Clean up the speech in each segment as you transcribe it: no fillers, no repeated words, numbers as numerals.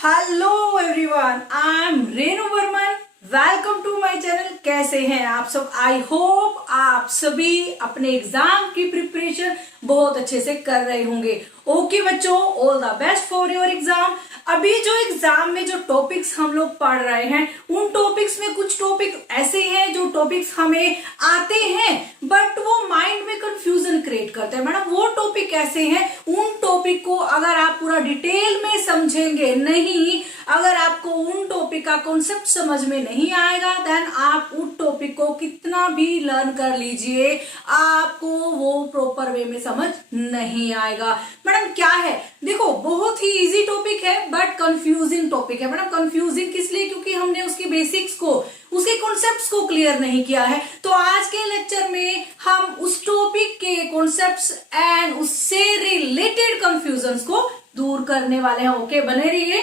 Hello everyone, I am Renu Varman. Welcome to my channel. कैसे हैं आप सब? आई होप आप सभी अपने एग्जाम की प्रिपरेशन बहुत अच्छे से कर रहे होंगे। ओके बच्चों, all the best for your exam. अभी जो एग्जाम में जो टॉपिक्स हम लोग पढ़ रहे हैं, उन टॉपिक्स में कुछ टॉपिक ऐसे हैं जो टॉपिक्स हमें आते हैं बट वो माइंड में कंफ्यूजन क्रिएट करते हैं। मैडम वो टॉपिक ऐसे हैं, उन टॉपिक को अगर आप पूरा डिटेल में समझेंगे नहीं, अगर आपको उन टॉपिक का कॉन्सेप्ट समझ में नहीं आएगा, देन आप उस टॉपिक को कितना भी लर्न कर लीजिए, आपको वो प्रॉपर वे में समझ नहीं आएगा। मैडम क्या है, देखो बहुत ही इजी टॉपिक है बट कंफ्यूजिंग टॉपिक है। मैडम कंफ्यूजिंग किस लिए? क्योंकि हमने उसके बेसिक्स को, उसके कॉन्सेप्ट्स को क्लियर नहीं किया है। तो आज के लेक्चर में हम उस टॉपिक के कॉन्सेप्ट्स एंड उससे रिलेटेड कंफ्यूजन्स को दूर करने वाले हैं। ओके, बने रहिए।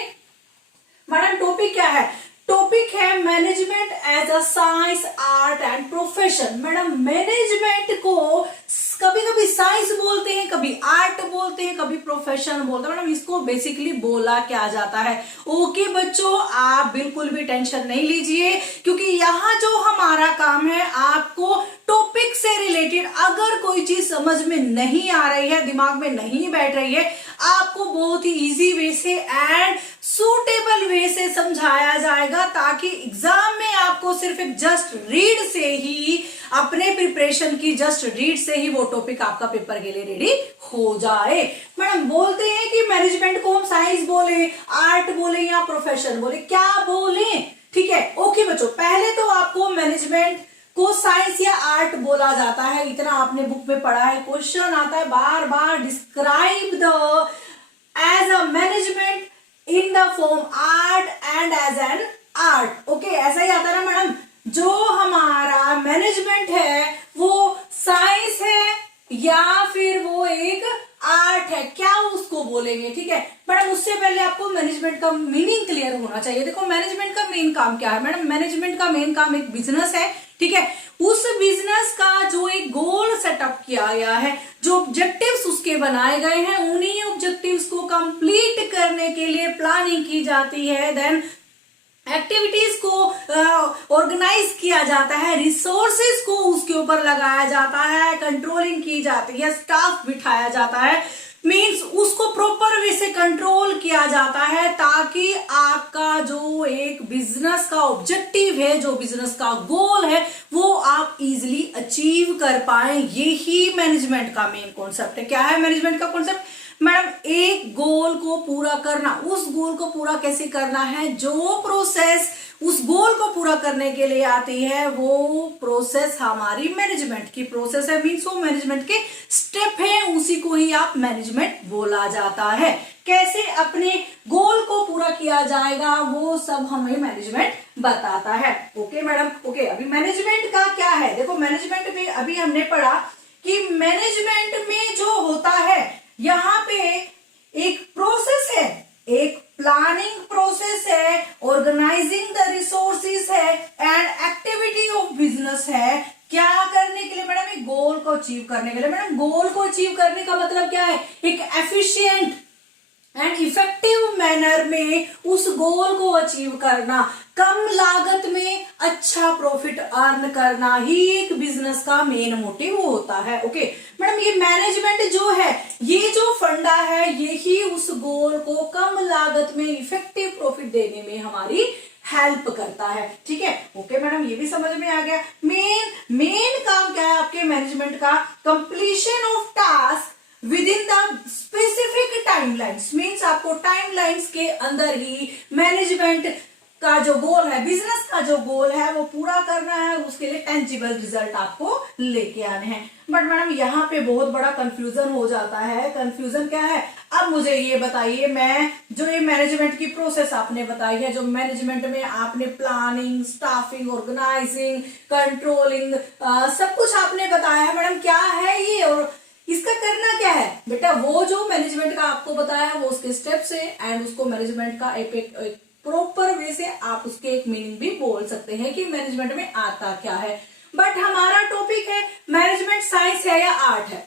मैडम टॉपिक क्या है? टॉपिक है management as a science, art and profession. Madam management को कभी कभी साइंस बोलते हैं, कभी आर्ट बोलते हैं, कभी प्रोफेशन बोलते हैं। मैडम इसको बेसिकली बोला क्या जाता है? ओके बच्चों, आप बिल्कुल भी टेंशन नहीं लीजिए, क्योंकि यहाँ जो हमारा काम है, आपको टॉपिक से रिलेटेड अगर कोई चीज समझ में नहीं आ रही है, दिमाग में नहीं बैठ रही है, आपको बहुत ही इजी वे से एंड सूटेबल वे से समझाया जाएगा, ताकि एग्जाम में आपको सिर्फ एक जस्ट रीड से ही, अपने प्रिपरेशन की जस्ट रीड से ही वो टॉपिक आपका पेपर के लिए रेडी हो जाए। मैडम बोलते हैं कि मैनेजमेंट को हम साइंस बोले, आर्ट बोले या प्रोफेशन बोले, क्या बोले? ठीक है, ओके बच्चों, पहले तो आपको मैनेजमेंट को साइंस या आर्ट बोला जाता है, इतना आपने बुक में पढ़ा है। क्वेश्चन आता है बार बार, describe the as a management in the form art and as an art. Okay, ऐसा ही आता है ना मैडम। जो हमारा मैनेजमेंट है वो साइंस है या फिर वो एक आर्ट है, क्या उसको बोलेंगे? ठीक है मैडम, उससे पहले आपको मैनेजमेंट का मीनिंग क्लियर होना चाहिए। देखो मैनेजमेंट का मेन काम क्या है? मैडम मैनेजमेंट का मेन काम एक बिजनेस है, ठीक है। उस बिजनेस का जो एक गोल सेटअप किया गया है, जो ऑब्जेक्टिव्स उसके बनाए गए हैं, उन्हीं ऑब्जेक्टिव्स को कंप्लीट करने के लिए प्लानिंग की जाती है, देन एक्टिविटीज को ऑर्गेनाइज किया जाता है, रिसोर्सेज को उसके ऊपर लगाया जाता है, कंट्रोलिंग की जाती है, स्टाफ बिठाया जाता है, मींस उसको प्रॉपर वे से कंट्रोल किया जाता है, ताकि आपका जो एक बिजनेस का ऑब्जेक्टिव है, जो बिजनेस का गोल है, वो आप इजिली अचीव कर पाए। यही मैनेजमेंट का मेन कॉन्सेप्ट है। क्या है मैनेजमेंट का कॉन्सेप्ट? मैडम एक गोल को पूरा करना। उस गोल को पूरा कैसे करना है? जो प्रोसेस उस गोल को पूरा करने के लिए आती है, वो प्रोसेस हमारी मैनेजमेंट की प्रोसेस है, मीन्स वो मैनेजमेंट के स्टेप है, उसी को ही आप मैनेजमेंट बोला जाता है। कैसे अपने गोल को पूरा किया जाएगा, वो सब हमें मैनेजमेंट बताता है। Okay madam, okay. अभी मैनेजमेंट का क्या है? देखो मैनेजमेंट में अभी हमने पढ़ा कि मैनेजमेंट में जो होता है, यहाँ पे एक प्रोसेस है, एक प्लानिंग प्रोसेस है, ऑर्गेनाइजिंग द रिसोर्सेज है, एंड एक्टिविटी ऑफ बिजनेस है। क्या करने के लिए मैडम? एक गोल को अचीव करने के लिए। मैडम गोल को अचीव करने का मतलब क्या है? एक एफिशिएंट एंड इफेक्टिव मैनर में उस गोल को अचीव करना, कम लागत में अच्छा प्रॉफिट अर्न करना ही एक बिजनेस का मेन मोटिव होता है। ओके मैडम, ये मैनेजमेंट जो है, ये जो फंडा है, यही उस गोल को कम लागत में इफेक्टिव प्रॉफिट देने में हमारी हेल्प करता है। ठीक है, ओके मैडम, ये भी समझ में आ गया। मेन काम क्या है आपके मैनेजमेंट का? Completion of task with in the specific timelines, means आपको टाइमलाइंस के अंदर ही मैनेजमेंट का जो गोल है, बिजनेस का जो गोल है, वो पूरा करना है, उसके लिए टेंजिबल रिजल्ट आपको लेके आने हैं। बट मैडम यहाँ पे बहुत बड़ा कंफ्यूजन हो जाता है। कंफ्यूजन क्या है? अब मुझे ये बताइए, मैं जो ये मैनेजमेंट की प्रोसेस आपने बताई है, जो मैनेजमेंट में आपने प्लानिंग, स्टाफिंग, ऑर्गेनाइजिंग, कंट्रोलिंग, सब कुछ आपने बताया है, मैडम क्या है ये और इसका करना क्या है? बेटा वो जो मैनेजमेंट का आपको बताया है, वो उसके स्टेप्स है, एंड उसको मैनेजमेंट का एक प्रॉपर वे से आप उसके एक मीनिंग भी बोल सकते हैं कि मैनेजमेंट में आता क्या है। बट हमारा टॉपिक है मैनेजमेंट साइंस है या आर्ट है?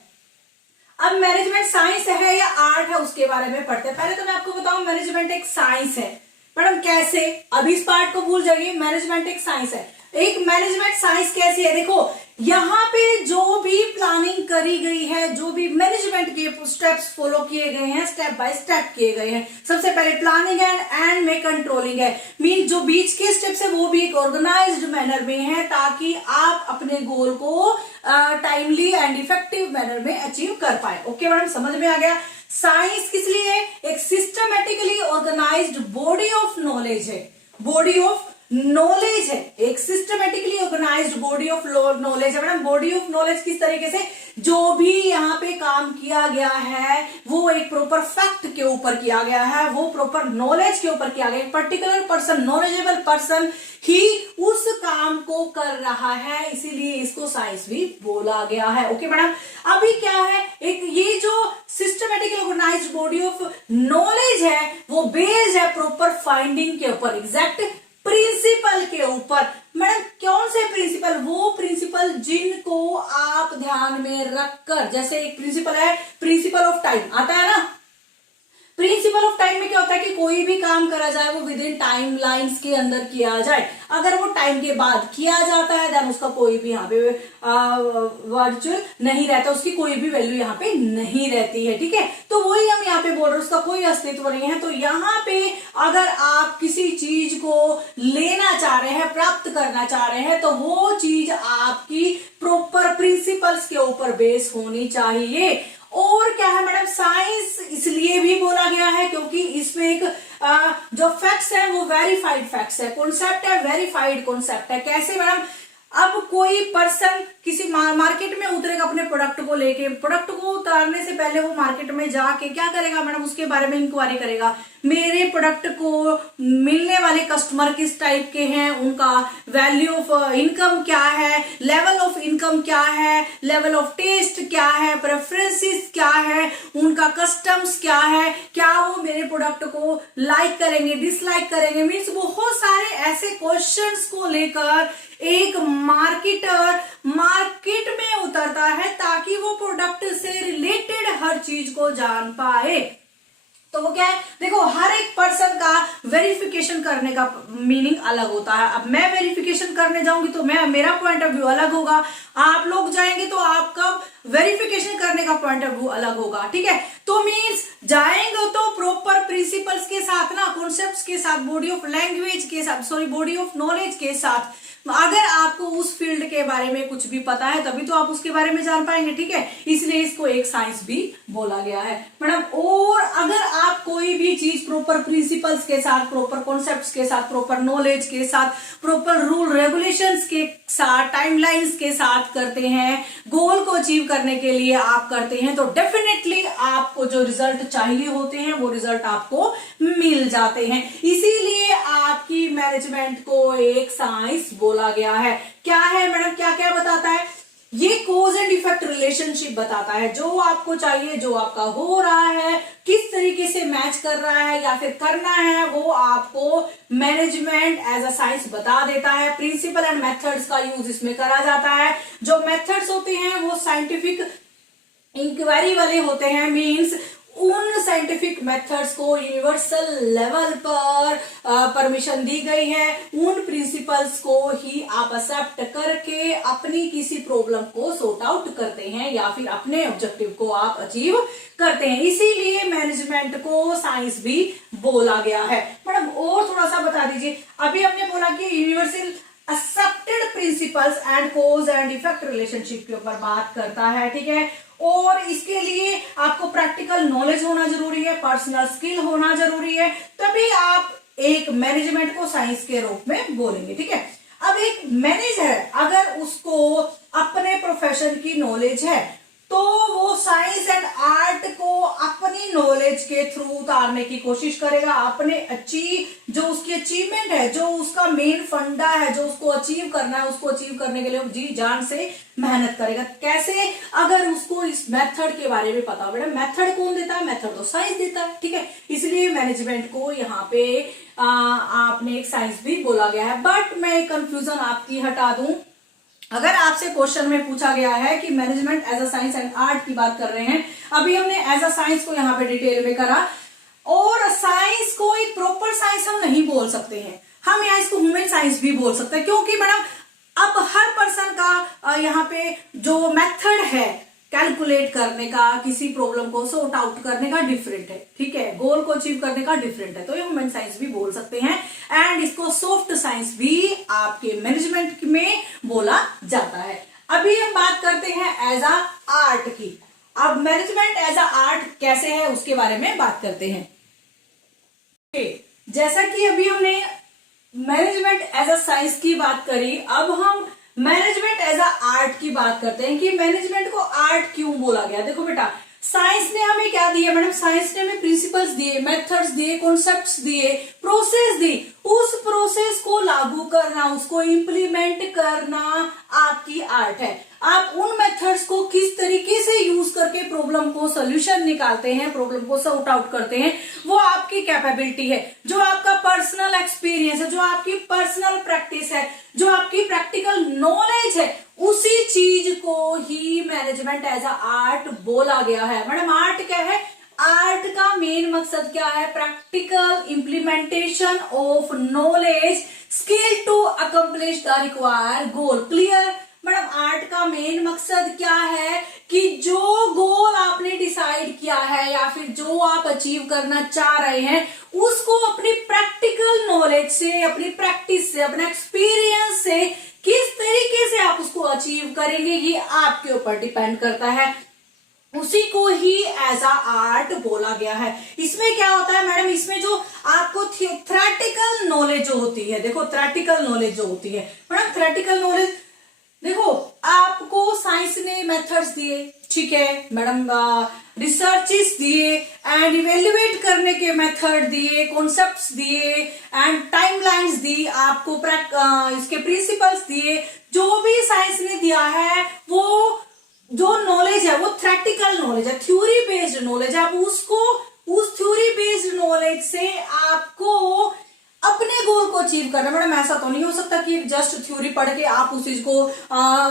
अब मैनेजमेंट साइंस है या आर्ट है उसके बारे में पढ़ते हैं। पहले तो मैं आपको बताऊं मैनेजमेंट एक साइंस है। मैडम कैसे? अब इस पार्ट को भूल जाइए, मैनेजमेंट एक साइंस है। एक मैनेजमेंट साइंस कैसी है? देखो यहाँ पे जो भी प्लानिंग करी गई है, जो भी मैनेजमेंट के स्टेप्स फॉलो किए गए हैं, स्टेप बाय स्टेप किए गए हैं। सबसे पहले प्लानिंग एंड में कंट्रोलिंग है। मीन जो बीच के स्टेप्स है वो भी एक ऑर्गेनाइज्ड मैनर में है, ताकि आप अपने गोल को टाइमली एंड इफेक्टिव मैनर में अचीव कर पाए। ओके मैडम, समझ में आ गया? साइंस किस लिए है? एक systematically organised body of knowledge है। बॉडी ऑफ नॉलेज है, एक systematically organised body of knowledge है। मैडम बॉडी ऑफ नॉलेज किस तरीके से? जो भी यहाँ पे काम किया गया है वो एक प्रॉपर फैक्ट के ऊपर किया गया है, वो प्रॉपर नॉलेज के ऊपर किया गया। पर्टिकुलर पर्सन, नॉलेजेबल पर्सन ही उस काम को कर रहा है, इसीलिए इसको साइंस भी बोला गया है। ओके मैडम, अभी क्या है, एक ये जो systematically organised body of knowledge है वो बेस्ड है प्रॉपर फाइंडिंग के ऊपर, एग्जैक्ट प्रिंसिपल के ऊपर। मैडम कौन से प्रिंसिपल? वो प्रिंसिपल जिनको आप ध्यान में रखकर, जैसे एक प्रिंसिपल है प्रिंसिपल ऑफ टाइम, आता है ना। प्रिंसिपल ऑफ टाइम में क्या होता है कि कोई भी काम करा जाए वो विद इन टाइम लाइन्स के अंदर किया जाए। अगर वो टाइम के बाद किया जाता है देन उसका कोई भी यहाँ पे वर्चुअल नहीं रहता, उसकी कोई भी वैल्यू यहाँ पे नहीं रहती है। ठीक है, तो वही हम यहाँ पे बोल रहे हैं, उसका कोई अस्तित्व नहीं है। तो यहाँ पे अगर आप किसी चीज को लेना चाह रहे हैं, प्राप्त करना चाह रहे हैं, तो वो चीज आपकी प्रॉपर प्रिंसिपल्स के ऊपर बेस होनी चाहिए। और क्या है मैडम, साइंस इसलिए भी बोला गया है क्योंकि इसमें एक जो फैक्ट्स है वो वेरीफाइड फैक्ट्स है, कॉन्सेप्ट है वेरीफाइड कॉन्सेप्ट है। कैसे मैडम? अब कोई पर्सन किसी मार्केट में उतरेगा अपने प्रोडक्ट को लेके, प्रोडक्ट को उतारने से पहले वो मार्केट में जाके क्या करेगा मैडम? उसके बारे में इंक्वायरी करेगा, मेरे प्रोडक्ट को मिलने वाले कस्टमर किस टाइप के हैं, उनका वैल्यू ऑफ इनकम क्या है, लेवल ऑफ इनकम क्या है, लेवल ऑफ टेस्ट क्या है, प्रेफरेंसेस क्या है, उनका कस्टम्स क्या है, क्या वो मेरे प्रोडक्ट को लाइक करेंगे, डिसलाइक करेंगे। मीन्स बहुत सारे ऐसे क्वेश्चंस को लेकर एक मार्केटर मार्केट में उतरता है ताकि वो प्रोडक्ट से रिलेटेड हर चीज को जान पाए। तो वो क्या है, देखो हर एक पर्सन का वेरिफिकेशन करने का मीनिंग अलग होता है। अब मैं वेरिफिकेशन करने जाऊंगी तो मेरा पॉइंट ऑफ व्यू अलग होगा, आप लोग जाएंगे तो आपका वेरिफिकेशन करने का पॉइंट ऑफ व्यू अलग होगा। ठीक है, तो मीन्स जाएंगे तो प्रॉपर प्रिंसिपल्स के साथ ना, कॉन्सेप्ट्स के साथ, बॉडी ऑफ लैंग्वेज के साथ, सॉरी बॉडी ऑफ नॉलेज के साथ। अगर आपको उस फील्ड के बारे में कुछ भी पता है तभी तो आप उसके बारे में जान पाएंगे। ठीक है, इसलिए इसको एक साइंस भी बोला गया है मैडम। और अगर आप कोई भी चीज प्रॉपर प्रिंसिपल्स के साथ, प्रॉपर कॉन्सेप्ट्स के साथ, प्रॉपर नॉलेज के साथ, प्रॉपर रूल रेगुलेशंस के साथ, टाइमलाइंस के साथ करते हैं, गोल को अचीव करने के लिए आप करते हैं, तो डेफिनेटली आपको जो रिजल्ट चाहिए होते हैं वो रिजल्ट आपको मिल जाते हैं। इसीलिए आपकी मैनेजमेंट को एक साइंस बोला गया है। क्या है मैडम, क्या क्या बताता है? ये कोज एंड इफेक्ट रिलेशनशिप बताता है। जो आपको चाहिए, जो आपका हो रहा है, किस तरीके से मैच कर रहा है या फिर करना है, वो आपको मैनेजमेंट एज अ साइंस बता देता है। प्रिंसिपल एंड मेथड्स का यूज इसमें करा जाता है। जो मेथड्स होते हैं वो साइंटिफिक इंक्वायरी वाले होते हैं। मीन्स उन साइंटिफिक मेथड्स को यूनिवर्सल लेवल पर परमिशन दी गई है, उन प्रिंसिपल्स को ही आप एक्सेप्ट करके अपनी किसी प्रॉब्लम को सॉर्ट आउट करते हैं या फिर अपने ऑब्जेक्टिव को आप अचीव करते हैं। इसीलिए मैनेजमेंट को साइंस भी बोला गया है। मैडम और थोड़ा सा बता दीजिए, अभी हमने बोला कि universal accepted principles and cause and effect relationship के ऊपर बात करता है। ठीक है, और इसके लिए आपको प्रैक्टिकल नॉलेज होना जरूरी है, पर्सनल स्किल होना जरूरी है, तभी आप एक मैनेजमेंट को साइंस के रूप में बोलेंगे। ठीक है, अब एक मैनेजर अगर उसको अपने प्रोफेशन की नॉलेज है तो वो साइंस एंड आर्ट को अपनी नॉलेज के थ्रू उतारने की कोशिश करेगा। अपने जो उसकी अचीवमेंट है, जो उसका मेन फंडा है, जो उसको अचीव करना है, उसको अचीव करने के लिए जी जान से मेहनत करेगा। कैसे? अगर उसको इस मेथड के बारे में पता हो। बेटा मेथड कौन देता है? मेथड तो साइंस देता है। ठीक है, इसलिए मैनेजमेंट को यहाँ पे आपने एक साइंस भी बोला गया है। बट मैं एक कंफ्यूजन आपकी हटा दूं, अगर आपसे क्वेश्चन में पूछा गया है कि management as a science and art की बात कर रहे हैं, अभी हमने एज अ साइंस को यहाँ पे डिटेल में करा, और साइंस को एक प्रॉपर साइंस हम नहीं बोल सकते हैं, हम यहाँ इसको ह्यूमन साइंस भी बोल सकते हैं, क्योंकि मैडम अब हर पर्सन का यहाँ पे जो मेथड है कैलकुलेट करने का, किसी प्रॉब्लम को सॉर्ट आउट करने का डिफरेंट है, ठीक है, गोल को अचीव करने का डिफरेंट है, तो ये ह्यूमन साइंस भी बोल सकते हैं, एंड इसको सॉफ्ट साइंस भी आपके मैनेजमेंट में बोला जाता है। अभी हम बात करते हैं एज अ आर्ट की। अब मैनेजमेंट एज अ आर्ट कैसे है उसके बारे में बात करते हैं। जैसा कि अभी हमने मैनेजमेंट एज अ साइंस की बात करी, अब हम मैनेजमेंट एज अ आर्ट की बात करते हैं कि मैनेजमेंट को आर्ट क्यों बोला गया। देखो बेटा, साइंस ने हमें क्या दिया मैडम, साइंस ने हमें प्रिंसिपल्स दिए, मेथड्स दिए, कॉन्सेप्ट्स दिए, प्रोसेस दी, उस प्रोसेस को लागू करना, उसको इंप्लीमेंट करना आपकी आर्ट है। आप उन मेथड्स को किस तरीके से यूज करके प्रॉब्लम को सोल्यूशन निकालते हैं, प्रॉब्लम को सॉर्ट आउट करते हैं, वो आपकी कैपेबिलिटी है, जो आपका पर्सनल एक्सपीरियंस है, जो आपकी पर्सनल प्रैक्टिस है, जो आपकी प्रैक्टिकल नॉलेज है, उसी चीज को ही मैनेजमेंट एज अ आर्ट बोला गया है। मैडम आर्ट क्या है, आर्ट का मेन मकसद क्या है, practical implementation of knowledge skill to accomplish the required goal. Clear madam, art का मेन मकसद क्या है कि जो गोल आपने डिसाइड किया है या फिर जो आप अचीव करना चाह रहे हैं, उसको अपनी प्रैक्टिकल नॉलेज से, अपनी प्रैक्टिस से, अपने एक्सपीरियंस से किस तरीके से आप उसको अचीव करेंगे, ये आपके ऊपर डिपेंड करता है, उसी को ही एज अ आर्ट बोला गया है। इसमें क्या होता है मैडम, इसमें जो आपको थ्योरेटिकल नॉलेज जो होती है, देखो थ्योरेटिकल नॉलेज जो होती है मैडम, थ्योरेटिकल नॉलेज देखो आपको साइंस ने मेथड्स दिए, ठीक है मैडम, रिसर्चेस दिए एंड इवेल्युएट करने के मेथड दिए, कॉन्सेप्ट्स दिए एंड टाइमलाइंस दी, आपको इसके प्रिंसिपल्स दिए, जो भी साइंस ने दिया है वो जो नॉलेज है वो थ्योरेटिकल नॉलेज है, थ्योरी बेस्ड नॉलेज है। आप उसको उस थ्योरी बेस्ड नॉलेज से आपको अपने गोल को अचीव करना। मैडम ऐसा तो नहीं हो सकता कि जस्ट थ्योरी पढ़ के आप उस चीज को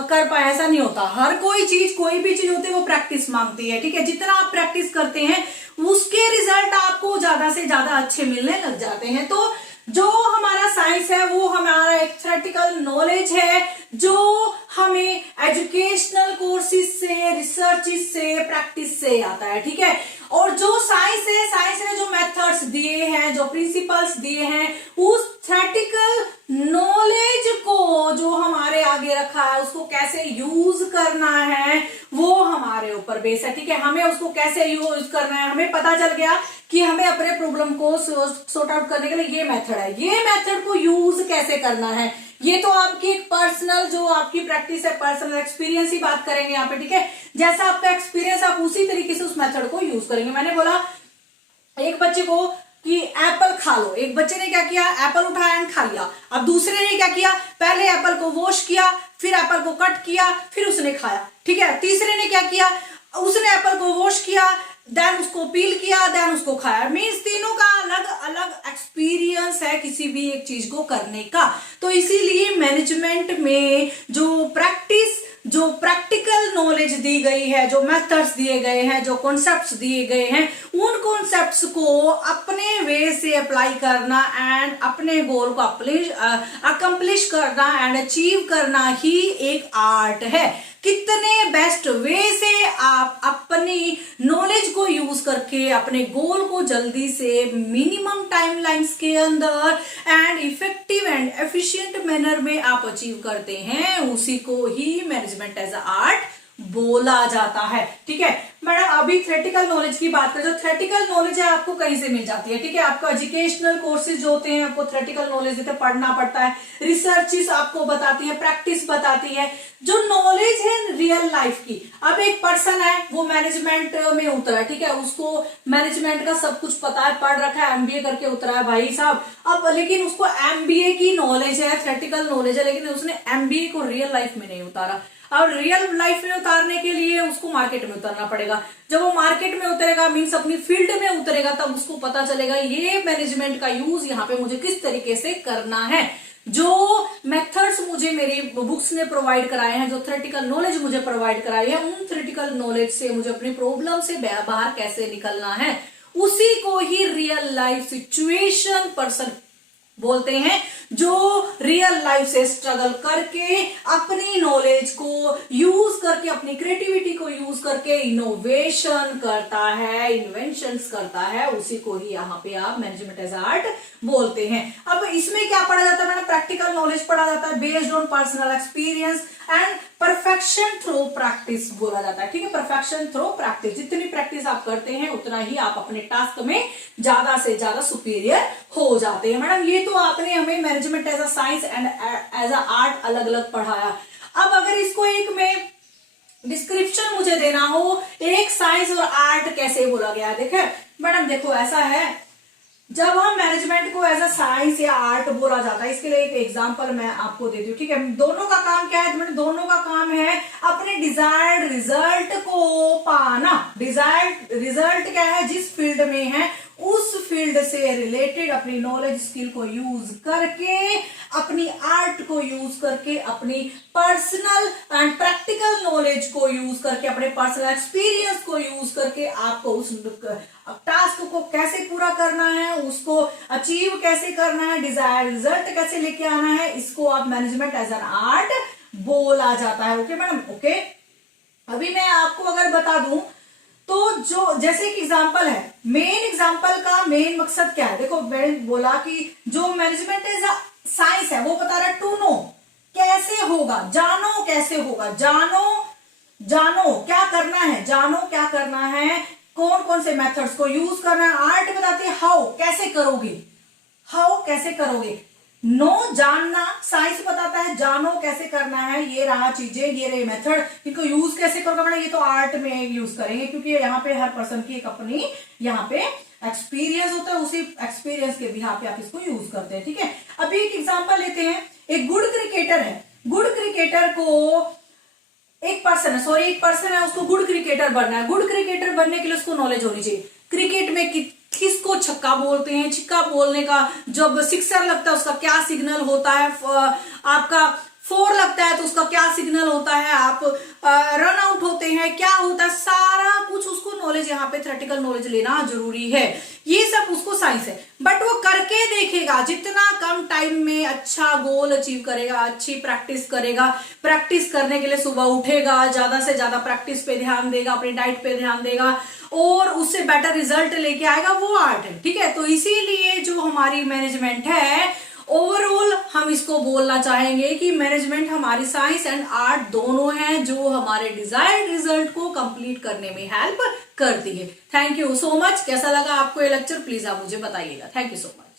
कर पाए, ऐसा नहीं होता। हर कोई चीज, कोई भी चीज होती है वो प्रैक्टिस मांगती है, ठीक है, जितना आप प्रैक्टिस करते हैं उसके रिजल्ट आपको ज्यादा से ज्यादा अच्छे मिलने लग जाते हैं। तो जो हमारा साइंस है वो हमारा एक थ्योरेटिकल नॉलेज है, जो हमें एजुकेशनल कोर्सेज से, रिसर्चेस से, प्रैक्टिस से आता है, ठीक है। और जो साइंस है, साइंस ने जो मेथड्स दिए हैं, जो प्रिंसिपल्स दिए हैं, उस थ्योरेटिकल नॉलेज को जो हमारे आगे रखा है उसको कैसे यूज करना है वो हमारे ऊपर बेस है, ठीक है। हमें उसको कैसे यूज करना है, हमें पता चल गया कि हमें अपने प्रॉब्लम को सॉर्ट आउट करने के लिए ये मेथड है, ये मेथड को यूज कैसे करना है, ये तो आपकी पर्सनल जो आपकी प्रैक्टिस है, पर्सनल एक्सपीरियंस ही बात करेंगे यहाँ पे, ठीक है। जैसा आपका एक्सपीरियंस आप उसी तरीके से उस मेथड को यूज करेंगे। मैंने बोला एक बच्चे को कि एप्पल खा लो, एक बच्चे ने क्या किया, एप्पल उठाया एंड खा लिया। अब दूसरे ने क्या किया, पहले एप्पल को वॉश किया, फिर एप्पल को कट किया, फिर उसने खाया, ठीक है। तीसरे ने क्या किया, उसने एप्पल को वॉश किया, देन उसको पील किया, देन उसको खाया। मीन्स तीनों का अलग अलग एक्सपीरियंस है किसी भी एक चीज को करने का। तो इसीलिए मैनेजमेंट में जो प्रैक्टिकल नॉलेज दी गई है, जो मेथड्स दिए गए हैं, जो कॉन्सेप्ट्स दिए गए हैं, उन कॉन्सेप्ट्स को अपने वे से अप्लाई करना एंड अपने गोल को अकम्प्लिश करना एंड अचीव करना ही एक आर्ट है। कितने बेस्ट वे से आप अपनी नॉलेज को यूज करके अपने गोल को जल्दी से मिनिमम टाइमलाइंस के अंदर and effective and efficient manner में आप अचीव करते हैं, उसी को ही मैनेजमेंट एज अ आर्ट बोला जाता है, ठीक है। मैडम अभी थ्योरेटिकल नॉलेज की बात करें, जो थ्योरेटिकल नॉलेज है आपको कहीं से मिल जाती है, ठीक है। आपको एजुकेशनल कोर्सेज जो होते हैं आपको थ्योरेटिकल नॉलेज देते, पढ़ना पड़ता है, रिसर्चेस आपको बताती है, प्रैक्टिस बताती है। जो नॉलेज है रियल लाइफ की, अब एक पर्सन है वो मैनेजमेंट में उतरा है, ठीक है, उसको मैनेजमेंट का सब कुछ पता है, पढ़ रखा है, एमबीए करके उतरा है भाई साहब। अब लेकिन उसको एमबीए की नॉलेज है, थ्योरेटिकल नॉलेज है, लेकिन उसने एमबीए को रियल लाइफ में नहीं उतारा। और रियल लाइफ में उतारने के लिए उसको मार्केट में उतरना पड़ेगा। जब वो मार्केट में उतरेगा, मीन्स अपनी फील्ड में उतरेगा, तब उसको पता चलेगा ये मैनेजमेंट का यूज यहाँ पे मुझे किस तरीके से करना है। जो मेथड्स मुझे मेरी बुक्स ने प्रोवाइड कराए हैं, जो थ्योरेटिकल नॉलेज मुझे प्रोवाइड कराई है, उन थ्योरेटिकल नॉलेज से मुझे अपनी प्रॉब्लम से बाहर कैसे निकलना है, उसी को ही रियल लाइफ सिचुएशन पर्सन बोलते हैं, जो रियल लाइफ से स्ट्रगल करके अपनी नॉलेज को यूज करके, अपनी क्रिएटिविटी को यूज करके इनोवेशन करता है, इन्वेंशंस करता है, उसी को ही यहाँ पे आप मैनेजमेंट एज आर्ट बोलते हैं। अब इसमें क्या पढ़ा जाता है, मैंने प्रैक्टिकल नॉलेज पढ़ा जाता है based on personal experience and perfection through practice बोला जाता है। ठीक है, परफेक्शन थ्रू प्रैक्टिस, जितनी प्रैक्टिस आप करते हैं उतना ही आप अपने टास्क में ज्यादा से ज्यादा सुपीरियर हो जाते हैं। मैडम ये तो आपने हमें management as a science and as a art अलग अलग पढ़ाया। अब अगर इसको एक में डिस्क्रिप्शन मुझे देना हो, एक साइंस और आर्ट कैसे बोला गया है, देखे मैडम देखो ऐसा है, जब हम मैनेजमेंट को एज अ साइंस या आर्ट बोला जाता है, इसके लिए एक एग्जांपल मैं आपको देती हूँ। ठीक है, दोनों का काम क्या है, दोनों का काम है अपने डिजायर्ड रिजल्ट को पाना। डिजायर्ड रिजल्ट क्या है, जिस फील्ड में है उस फील्ड से रिलेटेड अपनी नॉलेज स्किल को यूज करके, अपनी आर्ट को यूज करके, अपनी पर्सनल एंड प्रैक्टिकल नॉलेज को यूज करके, अपने पर्सनल एक्सपीरियंस को यूज करके आपको उस टास्क को कैसे पूरा करना है, उसको अचीव कैसे करना है, डिजायर रिजल्ट कैसे लेके आना है, इसको आप मैनेजमेंट एज एन आर्ट बोला जाता है। Okay madam, okay. अभी मैं आपको अगर बता दूं तो जो जैसे एक एग्जांपल है, मेन एग्जांपल का मेन मकसद क्या है, देखो मैंने बोला कि जो मैनेजमेंट एज अ साइंस है वो बता रहा है टू नो, कैसे होगा, जानो कैसे होगा, जानो क्या करना है, जानो क्या करना है, कौन कौन से मेथड्स को यूज करना है। आर्ट बताते हैं हाउ, कैसे करोगे, हाउ कैसे करोगे। नो जानना, साइंस बताता है जानो कैसे करना है, ये रहा चीजें, ये रहे मेथड, इनको यूज कैसे करोगे मैंने, ये तो आर्ट में यूज करेंगे, क्योंकि यहाँ पे हर पर्सन की एक अपनी यहाँ पे एक्सपीरियंस होता है, उसी एक्सपीरियंस के बिहाफ पे आप इसको यूज करते हैं। ठीक है, अभी एक एग्जांपल लेते हैं, एक गुड क्रिकेटर है, गुड क्रिकेटर को एक पर्सन है, उसको गुड क्रिकेटर बनना है। गुड क्रिकेटर बनने के लिए उसको नॉलेज होनी चाहिए क्रिकेट में किसको छक्का बोलते हैं, छक्का बोलने का जब सिक्सर लगता है उसका क्या सिग्नल होता है, आपका फोर लगता है तो उसका क्या सिग्नल होता है, आप रन आउट होते हैं क्या होता है, सारा कुछ उसको नॉलेज, यहाँ पे थ्योरेटिकल नॉलेज लेना जरूरी है। ये सब उसको साइंस है, बट वो करके देखेगा, जितना कम टाइम में अच्छा गोल अचीव करेगा, अच्छी प्रैक्टिस करेगा, प्रैक्टिस करने के लिए सुबह उठेगा, ज्यादा से ज्यादा प्रैक्टिस पे ध्यान देगा, अपनी डाइट पे ध्यान देगा और उससे बेटर रिजल्ट लेके आएगा, वो आर्ट है। ठीक है, तो इसीलिए जो हमारी मैनेजमेंट है ओवरऑल हम इसको बोलना चाहेंगे कि मैनेजमेंट हमारी साइंस एंड आर्ट दोनों हैं, जो हमारे डिजायर्ड रिजल्ट को कंप्लीट करने में हेल्प करती है। Thank you so much. कैसा लगा आपको ये लेक्चर, प्लीज आप मुझे बताइएगा। Thank you so much.